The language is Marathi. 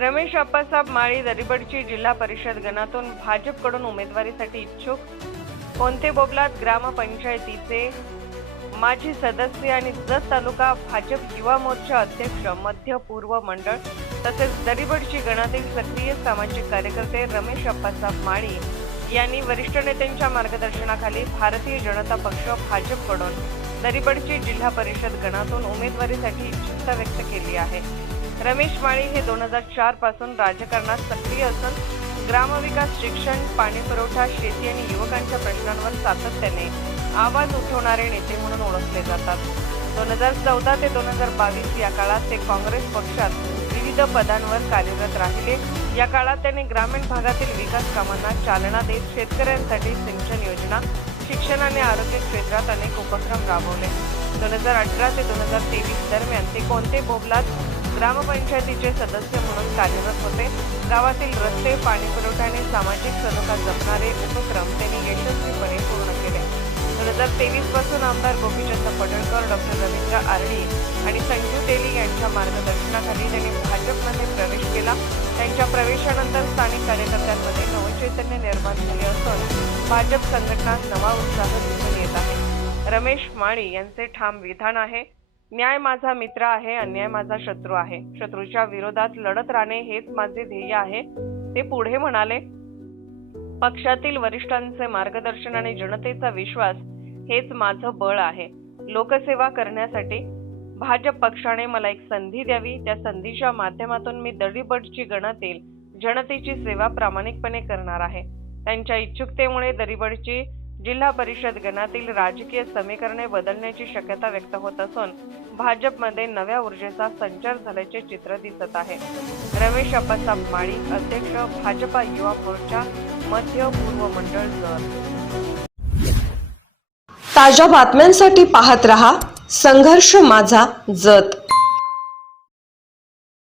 रमेश अप्पासाहेब माळी दरिबडची जिल्हा परिषद गणातून भाजपकडून उमेदवारीसाठी इच्छुक. कोणते बोबलात ग्रामपंचायतीचे? माजी सदस्य आणि जत तालुका भाजप युवा मोर्चा अध्यक्ष मध्य पूर्व मंडळ तसेच दरिबडची गणातील सक्रिय सामाजिक कार्यकर्ते रमेश अप्पासाहेब माळी यांनी वरिष्ठ नेत्यांच्या मार्गदर्शनाखाली भारतीय जनता पक्ष भाजपकडून दरिबडची जिल्हा परिषद गणातून उमेदवारीसाठी इच्छुकता व्यक्त केली आहे. रमेश माळी हे दोन हजार चारपासून राजकारणात सक्रिय असून ग्रामविकास शिक्षण पाणी पुरवठा शेती आणि युवकांच्या प्रश्नांवर सातत्याने आवाज उठवणारे नेते म्हणून ओळखले जातात. दोन हजार चौदा ते दोन हजार बावीस या काळात ते काँग्रेस पक्षात विविध पदांवर कार्यरत राहिले. या काळात त्यांनी ग्रामीण भागातील विकास कामांना चालना देत शेतकऱ्यांसाठी सिंचन योजना शिक्षण आणि आरोग्य क्षेत्रात अनेक उपक्रम राबवले. दोन हजार अठरा ते दोन हजार तेवीस दरम्यान ते कोणते बोबलात ग्रामपंचायतीचे सदस्य म्हणून कार्यरत होते. गावातील रस्ते पाणी पुरवठा आणि सामाजिक सलोखा जपणारे उपक्रम त्यांनी यशस्वीपणे पूर्ण केले. दोन हजार तेवीसपासून आमदार गोपीचंद पडळकर डॉक्टर रवींद्र आरडी आणि संजू तेली यांच्या मार्गदर्शनाखाली त्यांनी भाजपमध्ये प्रवेश केला. त्यांच्या प्रवेशानंतर स्थानिक कार्यकर्त्यांमध्ये नवचैतन्य निर्माण झाले असून भाजप संघटनात नवा उत्साह दिसून येत आहे. रमेश माळी यांचे ठाम विधान आहे. न्याय माझा मित्र आहे अन्याय माझा शत्रू आहे. शत्रूच्या विरोधात लढत राहणे हेच माझे ध्येय आहे ते पुढे म्हणाले. पक्षातील वरिष्ठांचे मार्गदर्शन आणि जनतेचा विश्वास हेच माझं बळ आहे. लोकसेवा करण्यासाठी भाजप पक्षाने मला एक संधी द्यावी. त्या संधीच्या माध्यमातून मी दरिबडची गणातील जनतेची सेवा प्रामाणिकपणे करणार आहे. त्यांच्या इच्छुकतेमुळे दरीबडची जिल्हा परिषद गणातील राजकीय समीकरणे बदलण्याची शक्यता व्यक्त होत असून भाजपमध्ये नव्या ऊर्जेचा संचार झाल्याचे चित्र दिसत आहे. रमेश अप्पासाहेब माळी अध्यक्ष भाजपा युवा मोर्चा मध्य पूर्व मंडळ जत ताज्या बातम्यांसाठी पाहत रहा संघर्ष माझा जत.